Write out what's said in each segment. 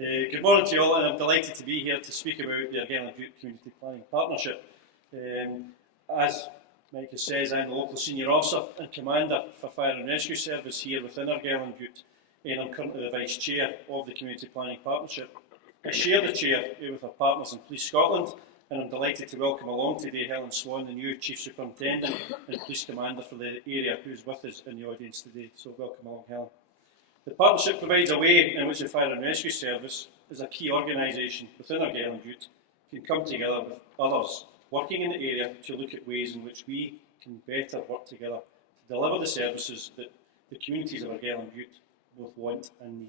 Good morning to you all, and I'm delighted to be here to speak about the Argyll and Bute Community Planning Partnership. As Micah says, I'm the local senior officer and commander for Fire and Rescue Service here within Argyll and Bute, and I'm currently the Vice Chair of the Community Planning Partnership. I share the chair with our partners in Police Scotland, and I'm delighted to welcome along today Helen Swan, the new Chief Superintendent and Police Commander for the area, who's with us in the audience today. So welcome along, Helen. The partnership provides a way in which the Fire and Rescue Service, as a key organisation within Argyll and Bute, can come together with others working in the area to look at ways in which we can better work together to deliver the services that the communities of Argyll and Bute both want and need.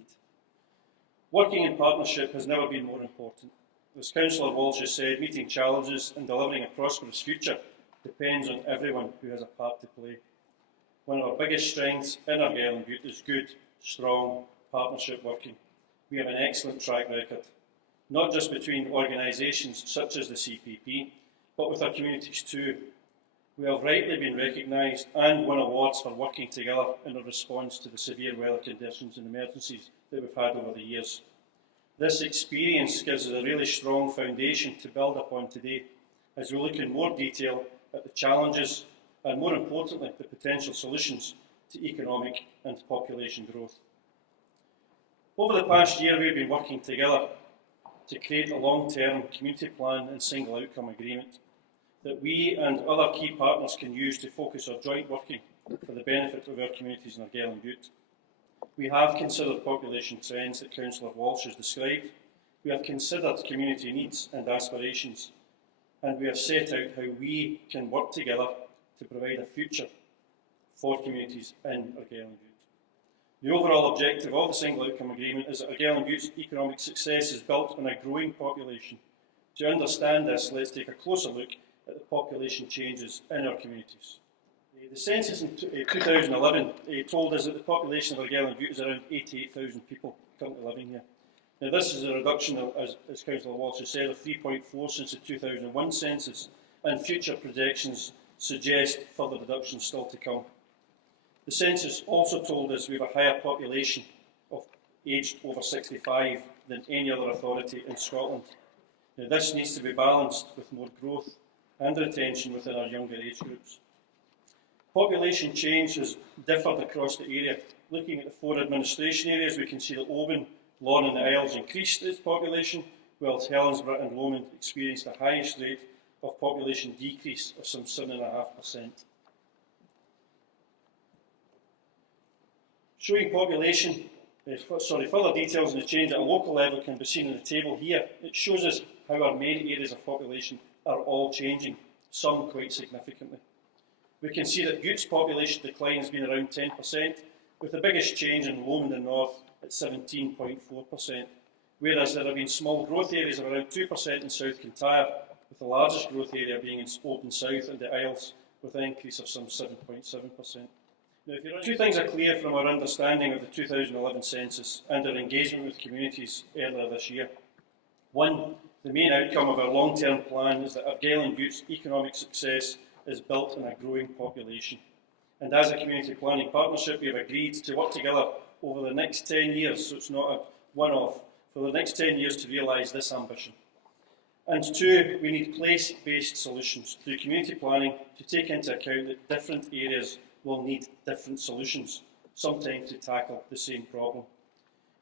Working in partnership has never been more important. As Councillor Walsh has said, meeting challenges and delivering a prosperous future depends on everyone who has a part to play. One of our biggest strengths in Argyll and Bute is good, strong partnership working. We have an excellent track record, not just between organisations such as the CPP, but with our communities too. We have rightly been recognised and won awards for working together in a response to the severe weather conditions and emergencies that we've had over the years. This experience gives us a really strong foundation to build upon today as we look in more detail at the challenges and, more importantly, the potential solutions to economic and population growth. Over the past year, we've been working together to create a long-term community plan and single outcome agreement that we and other key partners can use to focus our joint working for the benefit of our communities in Argyll and Bute. We have considered population trends that Councillor Walsh has described. We have considered community needs and aspirations, and we have set out how we can work together to provide a future for communities in Argyll and Bute. The overall objective of the single outcome agreement is that Argyll and Bute's economic success is built on a growing population. To understand this, let's take a closer look at the population changes in our communities. The census in 2011 told us that the population of Argyll and Bute is around 88,000 people currently living here. Now this is a reduction, as Councillor Walsh has said, of 3.4 since the 2001 census, and future projections suggest further reductions still to come. The census also told us we have a higher population of aged over 65 than any other authority in Scotland. Now, this needs to be balanced with more growth and retention within our younger age groups. Population change has differed across the area. Looking at the 4 administration areas, we can see that Oban, Lorne and the Isles increased its population, whilst Helensburgh and Lomond experienced the highest rate of population decrease of some 7.5%. Showing population, further details on the change at a local level can be seen in the table here. It shows us how our main areas of population are all changing, some quite significantly. We can see that Bute's population decline has been around 10%, with the biggest change in Lomond and North at 17.4%, whereas there have been small growth areas of around 2% in South Kintyre, with the largest growth area being in Oban South and the Isles, with an increase of some 7.7%. Now, two things are clear from our understanding of the 2011 census and our engagement with communities earlier this year. One, the main outcome of our long-term plan is that Argyll and Bute's economic success is built on a growing population. And as a community planning partnership, we have agreed to work together over the next 10 years, so it's not a one-off, for the next 10 years to realise this ambition. And two, we need place-based solutions through community planning to take into account that different areas will need different solutions, sometimes to tackle the same problem.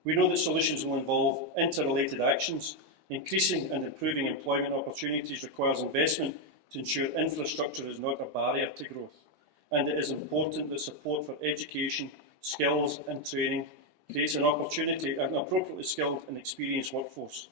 We know that solutions will involve interrelated actions. Increasing and improving employment opportunities requires investment to ensure infrastructure is not a barrier to growth. And it is important that support for education, skills and training creates an opportunity and an appropriately skilled and experienced workforce.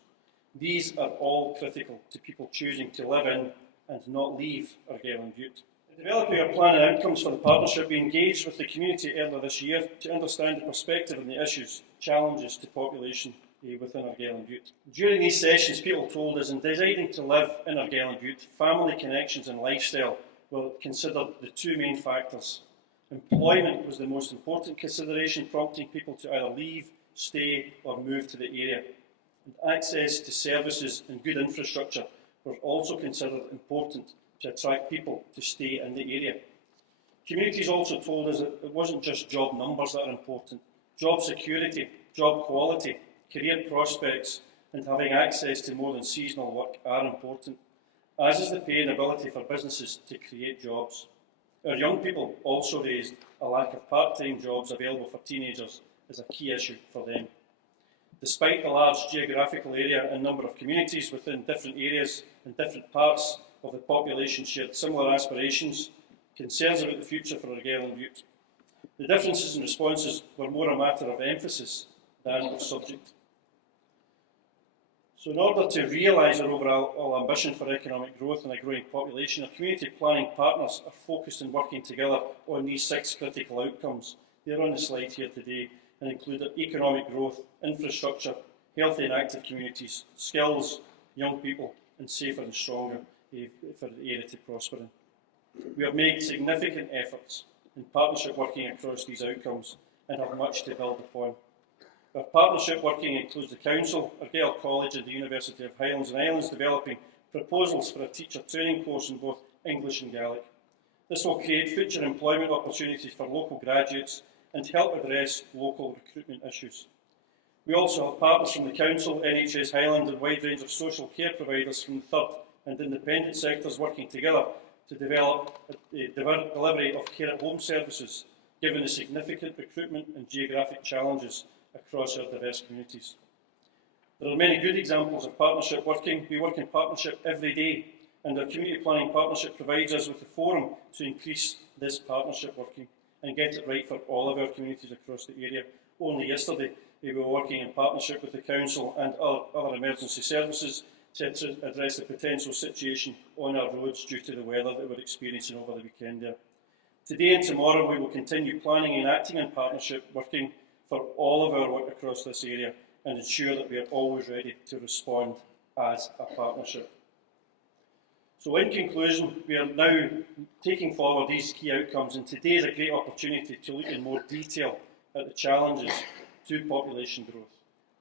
These are all critical to people choosing to live in and not leave Argyll and Bute. In developing our plan and outcomes for the partnership, we engaged with the community earlier this year to understand the perspective and the issues, challenges to population within Argyll and Bute. During these sessions, people told us in deciding to live in Argyll and Bute, family connections and lifestyle were considered the two main factors. Employment was the most important consideration, prompting people to either leave, stay or move to the area. And access to services and good infrastructure were also considered important to attract people to stay in the area. Communities also told us that it wasn't just job numbers that are important. Job security, job quality career prospects and having access to more than seasonal work are important, as is the pay and ability for businesses to create jobs. Our young people also raised a lack of part-time jobs available for teenagers as a key issue for them. Despite the large geographical area and number of communities within different areas and different parts of the population shared similar aspirations, concerns about the future for Argyll and Bute. The differences in responses were more a matter of emphasis than of subject. So in order to realise our overall ambition for economic growth and a growing population, our community planning partners are focused on working together on these 6 critical outcomes. They're on the slide here today and include economic growth, infrastructure, healthy and active communities, skills, young people, and safer and stronger for the area to prosper in. We have made significant efforts in partnership working across these outcomes and have much to build upon. Our partnership working includes the Council, Argyll College and the University of Highlands and Islands developing proposals for a teacher training course in both English and Gaelic. This will create future employment opportunities for local graduates and help address local recruitment issues. We also have partners from the Council, NHS Highland and a wide range of social care providers from the third and independent sectors working together to develop the delivery of care at home services, given the significant recruitment and geographic challenges across our diverse communities. There are many good examples of partnership working. We work in partnership every day, and our community planning partnership provides us with a forum to increase this partnership working and get it right for all of our communities across the area. Only yesterday we were working in partnership with the Council and other emergency services to address the potential situation on our roads due to the weather that we're experiencing over the weekend there. Today and tomorrow we will continue planning and acting in partnership working for all of our work across this area and ensure that we are always ready to respond as a partnership. So in conclusion, we are now taking forward these key outcomes, and today is a great opportunity to look in more detail at the challenges to population growth,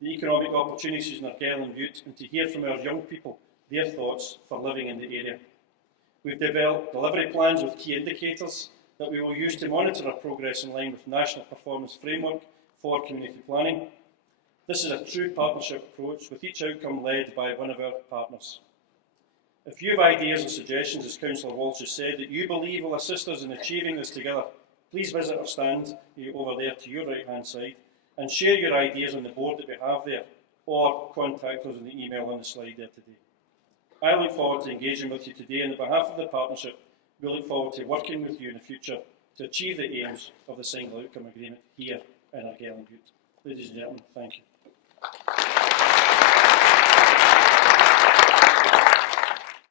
the economic opportunities in Argyll and Bute, and to hear from our young people their thoughts for living in the area. We've developed delivery plans with key indicators that we will use to monitor our progress in line with National Performance Framework for Community Planning. This is a true partnership approach, with each outcome led by one of our partners. If you have ideas and suggestions, as Councillor Walsh has said, that you believe will assist us in achieving this together, please visit our stand over there to your right-hand side and share your ideas on the board that we have there, or contact us on the email on the slide there today. I look forward to engaging with you today, and on behalf of the partnership, we look forward to working with you in the future to achieve the aims of the Single Outcome Agreement here in Argyll and Bute. Ladies and gentlemen, thank you.